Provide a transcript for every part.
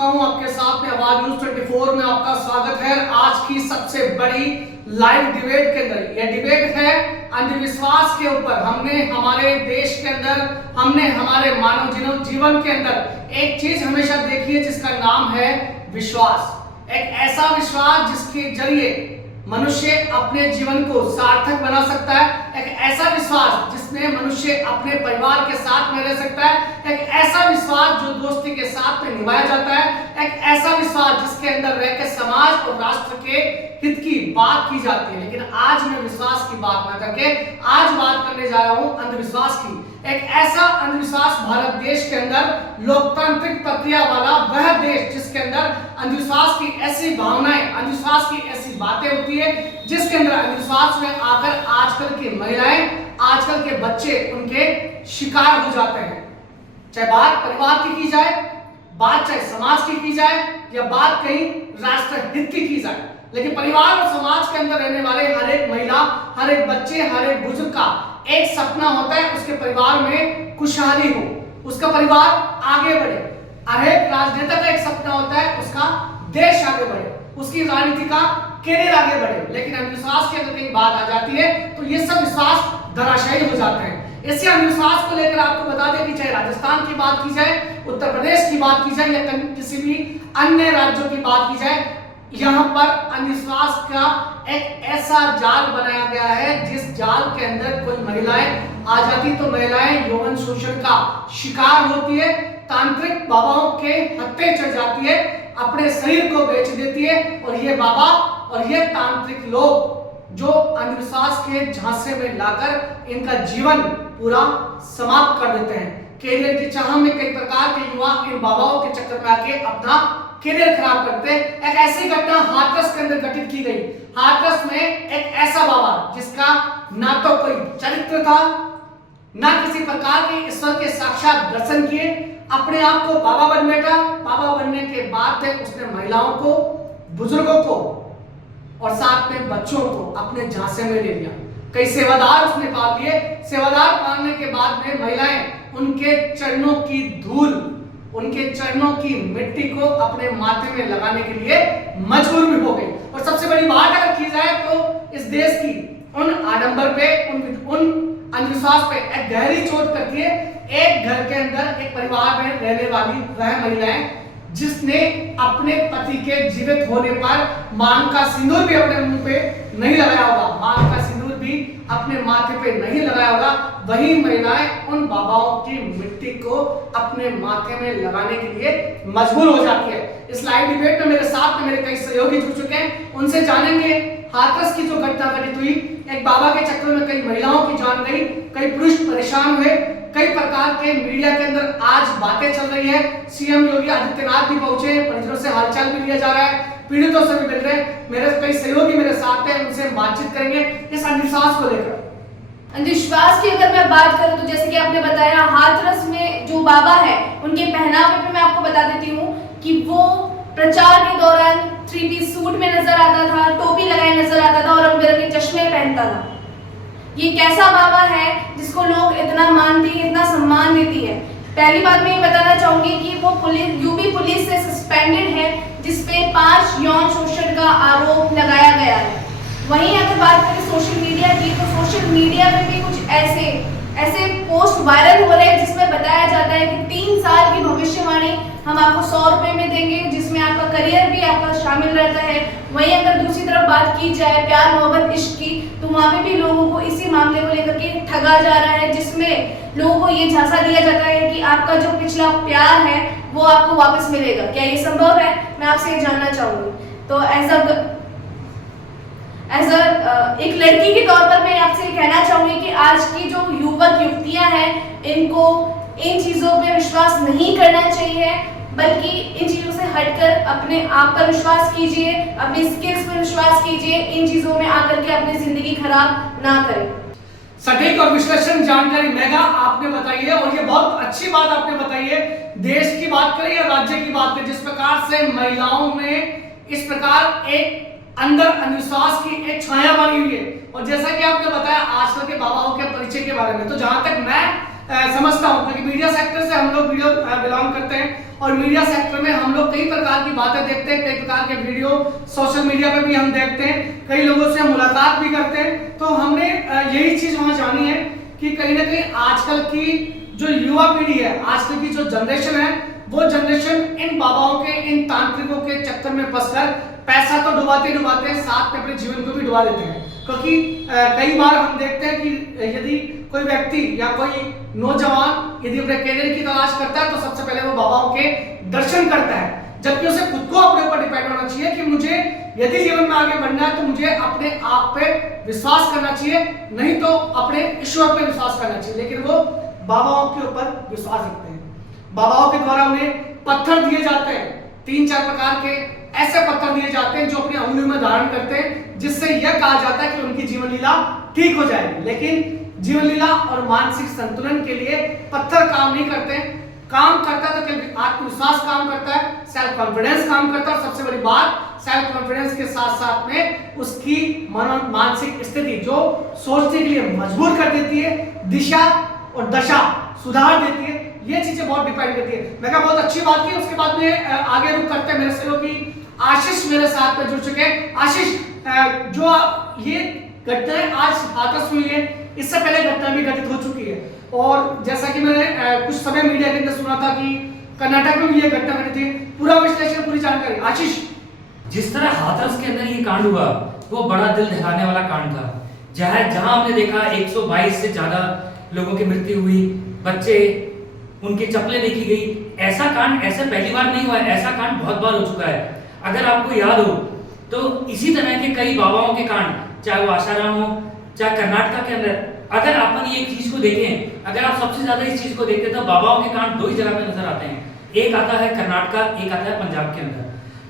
चुका हूं आपके साथ में आवाज न्यूज 24 में आपका स्वागत है। आज की सबसे बड़ी लाइव डिबेट के अंदर यह डिबेट है अंधविश्वास के ऊपर। हमने हमारे देश के अंदर, हमने हमारे मानव जीवन के अंदर एक चीज हमेशा देखी है जिसका नाम है विश्वास। एक ऐसा विश्वास जिसके जरिए मनुष्य अपने जीवन को सार्थक बना सकता है। एक ऐसा विश्वास जिसमें मनुष्य अपने परिवार के साथ में रह सकता है। एक ऐसा विश्वास जो दोस्ती के साथ में निभाया जाता है। एक ऐसा विश्वास जिसके अंदर रहकर समाज और राष्ट्र के हित की बात की जाती है। लेकिन आज मैं विश्वास की बात ना करके आज बात करने जा रहा हूं अंधविश्वास की। एक ऐसा अंधविश्वास भारत देश के अंदर लोकतांत्रिक प्रक्रिया वाला वह देश जिसके अंदर अंधविश्वास की ऐसी भावनाएं, अंधविश्वास की ऐसी बातें होती है जिसके अंदर अंधविश्वास में आकर आजकल की महिलाएं, आजकल के बच्चे उनके शिकार हो जाते हैं। चाहे बात परिवार की जाए, बात चाहे समाज की जाए या बात कहीं राष्ट्र हित की जाए, लेकिन परिवार और समाज के अंदर रहने वाले हर एक महिला, हर एक बच्चे, हर एक बुजुर्ग का एक सपना होता है उसके परिवार में खुशहाली हो, उसका परिवार आगे बढ़े। हर एक राजनेता का एक सपना होता है उसका देश आगे बढ़े, उसकी राजनीति का कैरियर आगे बढ़े। लेकिन अंधविश्वास की अगर कहीं बात आ जाती है तो ये सब विश्वास धराशायी हो जाते हैं। इसी अंधविश्वास को लेकर आपको बता दें कि चाहे राजस्थान की बात की जाए, उत्तर प्रदेश की बात की जाए या किसी भी अन्य राज्यों की बात की जाए, यहाँ पर अंधविश्वास का एक ऐसा जाल बनाया गया है जिस जाल के अंदर कोई महिलाएं आ जाती तो महिलाएं यौन शोषण का शिकार होती है, तांत्रिक बाबाओं के हत्थे चढ़ जाती है, अपने शरीर को बेच देती है। और ये बाबा और ये तांत्रिक लोग जो अंधविश्वास के झांसे में लाकर इनका जीवन पूरा समाप्त कर देते हैं। कैरियर की चाह में कई प्रकार के युवा इन बाबाओं के चक्कर में आके अपना कैरियर खराब करते हैं। एक ऐसी घटना हाथरस के अंदर घटित की गई। हाथरस में एक ऐसा बाबा जिसका ना तो कोई चरित्र था, ना किसी प्रकार के ईश्वर के साक्षात दर्शन किए, अपने आप को बाबा बन बैठा। बाबा बनने के बाद उसने महिलाओं को, बुजुर्गों को और साथ में बच्चों को अपने झांसे में ले लिया। कई सेवादार उसने पाल लिए। सेवादार पालने के बाद में महिलाएं उनके चरणों की धूल, उनके चरणों की मिट्टी को अपने माथे में लगाने के लिए मजबूर भी हो गई। और सबसे बड़ी बात अगर की जाए तो इस देश की उन आडंबर पे, उन अंधविश्वास पे एक गहरी चोट करती है। एक घर के अंदर एक परिवार में रहने वाली वह महिलाएं जिसने अपने पति के जीवित होने पर मांग का सिंदूर भी अपने मुंह पे नहीं लगाया होगा, मांग का सिंदूर भी अपने माथे पे नहीं लगाया होगा, वही महिलाएं उन बाबाओं की मिट्टी को अपने माथे में लगाने के लिए मजबूर हो जाती है। इस लाइव डिबेट में मेरे साथ में मेरे कई सहयोगी जुड़ चुके हैं, उनसे जानेंगे हाथरस की जो घटना घटित हुई। एक बाबा के चक्कर में कई महिलाओं की जान गई, कई पुरुष परेशान हुए, कई प्रकार के मीडिया के अंदर आज बातें चल रही है। सीएम योगी आदित्यनाथ भी पहुंचे, परिजनों से हालचाल भी लिया जा रहा है, पीड़ितों से भी मिल रहे हैं। मेरे कई सहयोगी मेरे साथ हैं, उनसे बातचीत करेंगे इस अंधविश्वास को लेकर। अंधविश्वास की अगर मैं बात करूं तो जैसे कि आपने बताया हाथरस में जो बाबा है उनके पहनावे पे मैं आपको बता देती हूँ कि वो प्रचार के दौरान 3 पीस सूट में नजर आता था, टोपी लगाए नजर आता था और रंग बिरंगे चश्मे पहनता था। ये कैसा बाबा है जिसको लोग इतना मानते हैं, इतना सम्मान देती है। पहली बात मैं ये बताना चाहूंगी कि वो यूपी पुलिस से सस्पेंडेड है जिसपे 5 यौन शोषण का आरोप लगाया गया है। वहीं अगर बात करें सोशल मीडिया की तो सोशल मीडिया में भी कुछ ऐसे पोस्ट वायरल हो रहे हैं जिसमें बताया जाता है कि 3 साल की भविष्यवाणी हम आपको 100 रुपए में देंगे जिसमें आपका करियर भी आपका शामिल रहता है। वहीं अगर दूसरी तरफ बात की जाए प्यार मोहब्बत इश्क की तो वहाँ पे भी लोगों को इसी मामले को लेकर के ठगा जा रहा है, जिसमें लोगों को ये झांसा दिया जाता है कि आपका जो पिछला प्यार है वो आपको वापस मिलेगा। क्या ये संभव है? मैं आपसे ये जानना चाहूंगी। तो एज एक लड़की के तौर पर मैं आपसे कहना चाहूंगी कि आज की जो युवक युवतियां हैं इनको इन चीजों पे विश्वास नहीं करना चाहिए, बल्कि इन चीजों से हटकर अपने आप पर विश्वास कीजिए, अपनी स्किल्स पर विश्वास कीजिए, इन चीजों में आकर के अपनी जिंदगी खराब ना करें। सटीक और विश्लेषण जानकारी मेगा आपने बताई है और ये बहुत अच्छी बात आपने बताई है। देश की बात करें या राज्य की बात करें, जिस प्रकार से महिलाओं में इस प्रकार एक अंदर अंधविश्वास की एक छाया बनी हुई है। और जैसा कि आपने बताया आजकल के बाबाओं के परिचय के बारे में, तो जहां तक मैं समझता हूं क्योंकि मीडिया सेक्टर से हम लोग बिलोंग करते हैं, और मीडिया सेक्टर में हम लोग कई प्रकार की बातें देखते हैं, कई प्रकार के वीडियो सोशल मीडिया पे भी हम देखते हैं, कई लोगों से मुलाकात भी करते हैं। तो हमने यही चीज वहां जानी है कि कहीं ना कहीं आजकल की जो युवा पीढ़ी है, आजकल की जो जनरेशन है, वो जनरेशन इन बाबाओं के, इन तांत्रिकों के चक्कर में फंसकर पैसा तो डुबाते डुबाते साथ में अपने जीवन को भी डुबा देते हैं। क्योंकि कई बार हम देखते हैं कि यदि कोई व्यक्ति या कोई नौजवान यदि अपने करियर की तलाश करता है तो सबसे पहले वो बाबाओं के दर्शन करता है, जबकि उसे खुद को अपने ऊपर डिपेंड होना चाहिए कि मुझे यदि जीवन में आगे बढ़ना है तो मुझे अपने आप पे विश्वास करना चाहिए, नहीं तो अपने ईश्वर पे विश्वास करना चाहिए। लेकिन वो बाबाओं के ऊपर विश्वास रखते हैं। बाबाओं के द्वारा उन्हें पत्थर दिए जाते हैं, 3-4 प्रकार के ऐसे पत्थर दिए जाते हैं जो अपनी उंगलियों में धारण करते हैं, जिससे यह कहा जाता है कि उनकी जीवन लीला ठीक हो जाएगी। लेकिन जीवन लीला और मानसिक संतुलन के लिए पत्थर काम नहीं करते। काम करता है तो केवल आत्मविश्वास काम करता है, सेल्फ कॉन्फिडेंस काम करता है, और सबसे बड़ी बात सेल्फ कॉन्फिडेंस के साथ साथ में उसकी मानसिक स्थिति जो सोचने के लिए मजबूर कर देती है, दिशा और दशा सुधार देती है, ये चीजें बहुत डिपेंड करती है। मैं कहा बहुत अच्छी बात की। उसके बाद में आगे रुक करते हैं, मेरे सहयोगी आशीष मेरे साथ में जुड़ चुके हैं। आशीष, जो ये घटनाएं आज हाथरस हुई है, इससे पहले घटना भी घटित हो चुकी है, और जैसा कि मैंने कुछ समय मीडिया के अंदर सुना था कि कर्नाटक में भी ये घटना घटी थी। पूरा विश्लेषण, पूरी जानकारी आशीष। जिस तरह हाथरस के अंदर ये कांड हुआ वो बड़ा दिल दहलाने वाला कांड था, जहां हमने देखा 122 से ज्यादा लोगों की मृत्यु हुई, बच्चे, उनकी चप्पलें देखी गई। ऐसा कांड ऐसे पहली बार नहीं हुआ है, ऐसा कांड बहुत बार हो चुका है। अगर आपको याद हो तो इसी तरह के कई बाबाओं के कांड, चाहे वो आशाराम हो, चाहे कर्नाटक के अंदर, अगर अपन ये चीज को देखें, अगर आप सबसे ज्यादा इस चीज को देखते हैं तो बाबाओं के कांड दो ही जगह पे नजर आते हैं। एक आता है कर्नाटक, एक आता है पंजाब के अंदर।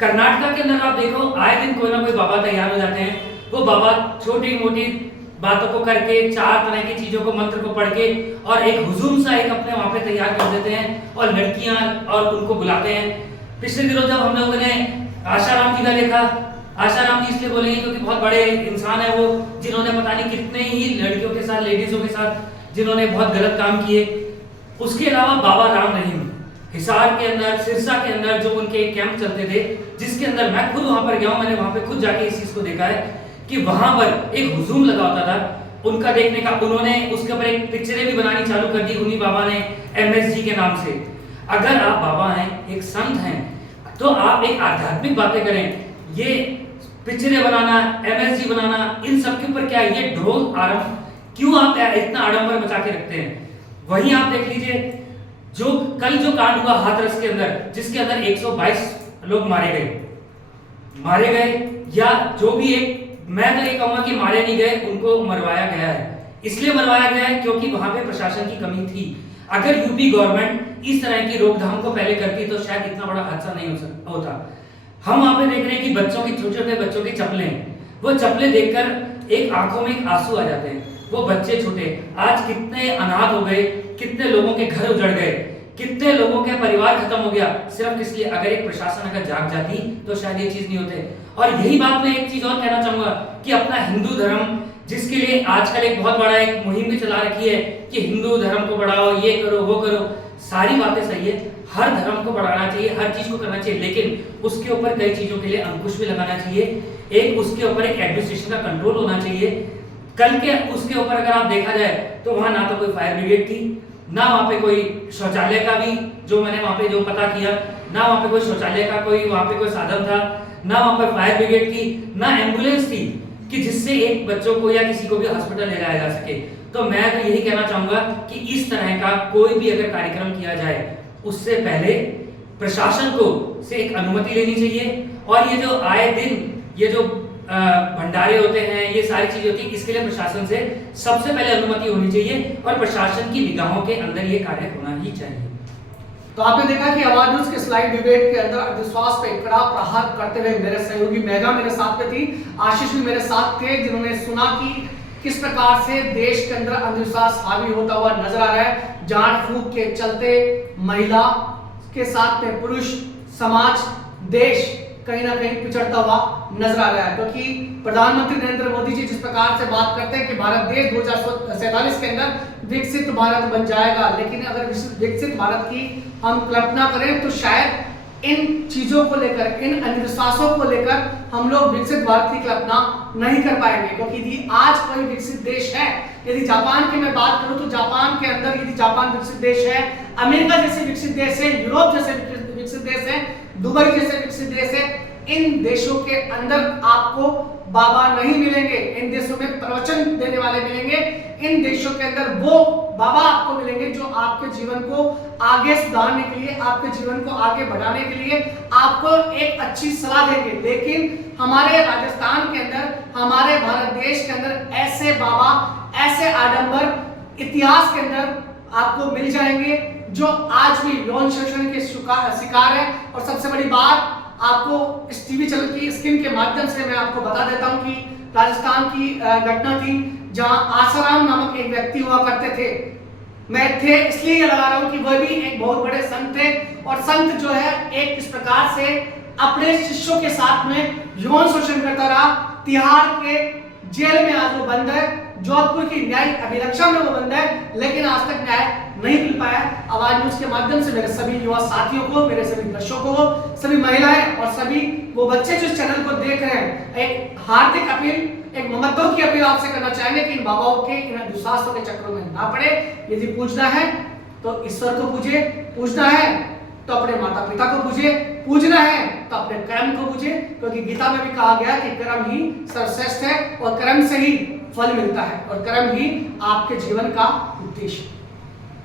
कर्नाटक के अंदर आप देखो आए दिन कोई ना कोई बाबा तैयार हो जाते हैं। वो बाबा छोटी मोटी बातों को करके, 4 तरह की चीजों को, मंत्र को पढ़ के और एक हुजूम सा एक अपने वहां पे तैयार कर देते हैं और लड़कियां और उनको बुलाते हैं। पिछले दिनों जब हम लोगों ने आशाराम जी का देखा, आशाराम जी इसलिए बोलेंगे क्योंकि बहुत बड़े इंसान है वो, जिन्होंने पता नहीं कितने ही लड़कियों के साथ, लेडीजों के साथ जिन्होंने बहुत गलत काम किए। उसके अलावा बाबा राम रहीम हिसार के अंदर, सिरसा के अंदर जो उनके कैंप चलते थे, जिसके अंदर मैं खुद वहां पर गया हूं, मैंने वहां पे खुद जाके इस चीज को देखा है कि वहां पर एक हुजूम लगा होता था उनका देखने का। उन्होंने उसके ऊपर एक पिक्चरें भी बनानी चालू कर दी उन्हीं बाबा ने, MSG के नाम से। अगर आप बाबा हैं, एक संत हैं, तो आप एक आध्यात्मिक बातें करें। ये पिक्चरें बनाना, MSG बनाना, इन सब के ऊपर क्या ये ढोल आरंभ क्यों आप इतना आडंबर मचा के रखते हैं? वहीं आप देख लीजिए जो कल जो कांड हुआ हाथरस के अंदर, जिसके अंदर 122 लोग मारे गए, या जो भी एक, मैं तो ये कहूंगा कि मारे नहीं गए, उनको मरवाया गया है। इसलिए मरवाया गया है क्योंकि वहां पे प्रशासन की कमी थी। अगर यूपी गवर्नमेंट इस तरह की रोकथाम को पहले करती तो शायद इतना बड़ा हादसा नहीं होता। हम वहां पे देख रहे हैं कि बच्चों की, छोटे छोटे बच्चों की चप्पलें, वो चप्पलें देखकर एक आंखों में एक आंसू आ जाते हैं। वो बच्चे छोटे आज कितने अनाथ हो गए, कितने लोगों के घर उजड़ गए, कितने लोगों के परिवार खत्म हो गया, सिर्फ इसलिए अगर एक प्रशासन अगर जाग जाती तो शायद ये चीज नहीं होते। और यही बात मैं एक चीज और कहना चाहूंगा कि अपना हिंदू धर्म, जिसके लिए आजकल एक बहुत बड़ा एक मुहिम भी चला रखी है कि हिंदू धर्म को बढ़ाओ, ये करो, वो करो, सारी बातें सही है, हर धर्म को बढ़ाना चाहिए, हर चीज को करना चाहिए, लेकिन उसके ऊपर कई चीजों के लिए अंकुश भी लगाना चाहिए। एक उसके ऊपर एक एडमिनिस्ट्रेशन का कंट्रोल होना चाहिए। कल के उसके ऊपर अगर आप देखा जाए तो वहां ना तो कोई फायर ब्रिगेड थी, ना वहां पे कोई शौचालय का भी, जो मैंने वहां पे जो पता किया, ना वहां पे कोई शौचालय का कोई वहां पे कोई साधन था, ना वहां पर फायर ब्रिगेड थी, ना एम्बुलेंस थी कि जिससे एक बच्चों को या किसी को भी हॉस्पिटल ले जाया जा सके। तो मैं तो यही कहना चाहूंगा कि इस तरह का कोई भी अगर कार्यक्रम किया जाए उससे पहले प्रशासन को से एक अनुमति लेनी चाहिए। और ये जो आए दिन ये जो भंडारे होते हैं, ये सारी चीजें होती है, इसके लिए प्रशासन से सबसे पहले अनुमति होनी चाहिए और प्रशासन की निगाहों के अंदर ये कार्य होना ही चाहिए। तो आपने देखा कि आवाज न्यूज के स्लाइड डिबेट के अंदर अंधविश्वास पे कड़ा प्रहार करते हुए मेरे सहयोगी मेघा मेरे साथ में थी, आशीष भी मेरे साथ थे, जिन्होंने सुना कि किस प्रकार से देश के अंदर अंधविश्वास हावी होता हुआ नजर आ रहा है। जान फूंक के चलते महिला के साथ में पुरुष, समाज, देश कहीं ना कहीं पिछड़ता हुआ नजर आ रहा है, क्योंकि प्रधानमंत्री नरेंद्र मोदी जी जिस प्रकार से बात करते हैं कि भारत देश 2047 के अंदर विकसित भारत बन जाएगा, लेकिन अगर विकसित भारत की हम कल्पना करें तो शायद इन चीजों को लेकर, इन अंधविश्वासों को लेकर हम लोग विकसित भारत की कल्पना नहीं कर पाएंगे। क्योंकि यदि आज कोई विकसित देश है, यदि जापान की मैं बात करूं तो जापान के अंदर यदि जापान विकसित देश है, अमेरिका जैसे विकसित देश है, यूरोप जैसे विकसित देश है, दुबई जैसे विकसित देश है, इन देशों के अंदर आपको बाबा नहीं मिलेंगे, इन देशों में प्रवचन देने वाले मिलेंगे, इन देशों के अंदर वो बाबा आपको मिलेंगे जो आपके जीवन को आगे सुधारने के लिए, आपके जीवन को आगे बढ़ाने के लिए आपको एक अच्छी सलाह देंगे। लेकिन हमारे राजस्थान के अंदर, हमारे भारत देश के अंदर ऐसे बाबा, ऐसे आडंबर इतिहास के अंदर आपको मिल जाएंगे जो आज भी यौन शोषण के शिकार है। और सबसे बड़ी बात, आपको इस टीवी चैनल की स्क्रीन के माध्यम से मैं आपको बता देता हूं कि राजस्थान की घटना थी जहां आसाराम नामक एक व्यक्ति हुआ करते थे। मैं थे इसलिए ये लगा रहा हूं कि वह भी एक बहुत बड़े संत थे, और संत जो है एक इस प्रकार से अपने शिष्यों के साथ में यौन शोषण करता रहा। तिहाड़ के जेल में आज वो बंद है, जोधपुर की न्यायिक अभिरक्षा में वो बंद है, लेकिन आज तक न्याय नहीं मिल पाया। आवाज न्यूज के माध्यम से मेरे सभी युवा साथियों को, मेरे सभी दर्शकों को, सभी महिलाएं और सभी वो बच्चे जो इस चैनल को देख रहे हैं, एक हार्दिक अपील, एक ममत्व की अपील आपसे करना चाहेंगे कि इन बाबाओं के, इन अंधविश्वासों के चक्रों में ना पड़े। यदि पूजना है तो ईश्वर को पूजे, पूजना है तो अपने माता पिता को पूजे, पूजना है तो अपने कर्म को पूजे, क्योंकि गीता में भी कहा गया कि कर्म ही सर्वश्रेष्ठ है और कर्म से ही फल मिलता है और कर्म ही आपके जीवन का उद्देश्य है।